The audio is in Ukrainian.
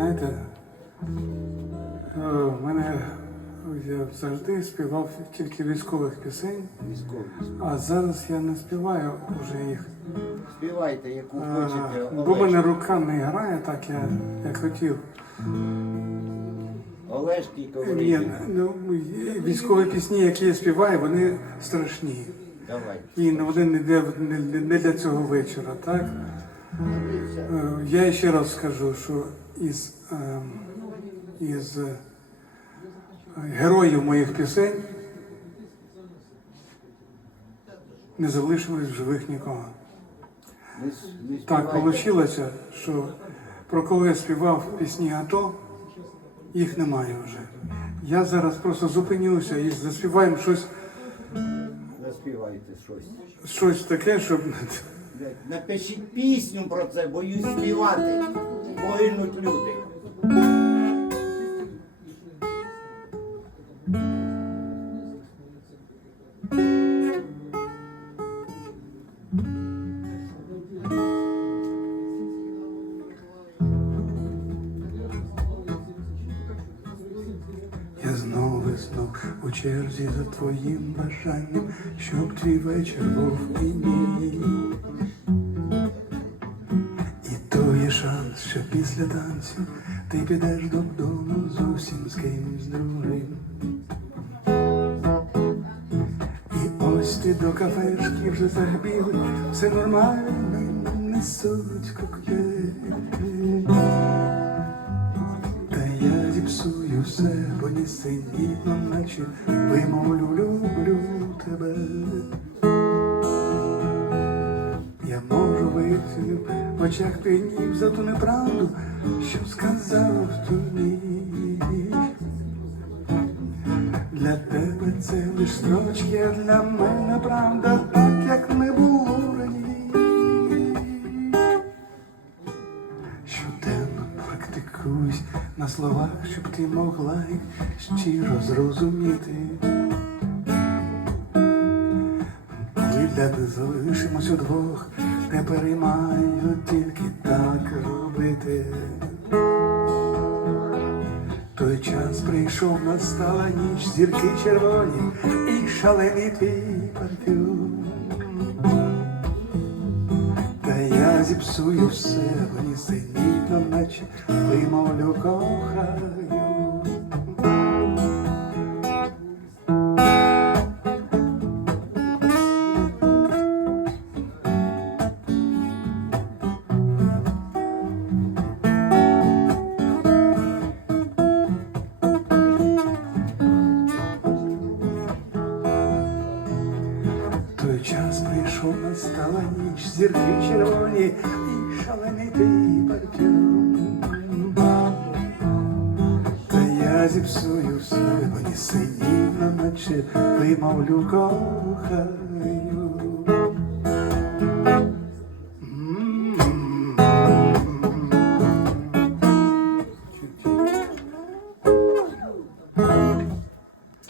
Знаєте, е, в мене я завжди співав тільки військових пісень, Військові. а зараз я не співаю вже їх. Співайте, яку Е, хочете. Бо в мене рука не грає так, я, як хотів. Олешки Ні, ну, військові пісні, які я співаю, вони страшні. Давай. І вони не для, не, не для цього вечора, так? Е, Я ще раз скажу, що із, із е, героїв моїх пісень не залишилось в живих нікого. Так вийшло, що про кого я співав пісні АТО, їх немає вже. Я зараз просто зупинюся і заспіваємо щось, Заспівайте щось. щось таке, щоб Напишіть пісню про це, боюсь співати. Погинуть люди. Я знову і знов у черзі за твоїм бажанням, щоб твій вечір був і мій. Є шанс, що після танцю ти підеш додому зовсім з кимсь другим. І ось ти до кафешки вже забігли, все нормально, несуть коктейль. Та я зіпсую все, бо нісенітно, наче вимовлю, люблю тебе. Я можу вийти в очах тинів за ту неправду, що сказав тобі. Для тебе це лиш строчки, а для мене правда так, як не було раніше. Щоденно практикуюсь на словах, щоб ти могла їх щиро зрозуміти. Коли для не залишимось удвох, не переймаю тільки так робити. Той час прийшов, настала ніч, зірки червоні і шалений твій парфюм. Та я зіпсую все, бо нісенітно, наче вимовлю кохаю. Час прийшов, настала ніч, зірки червоні і шалений твій парфюм. Та я зіпсую все, бо на наче вимовлю кохаю.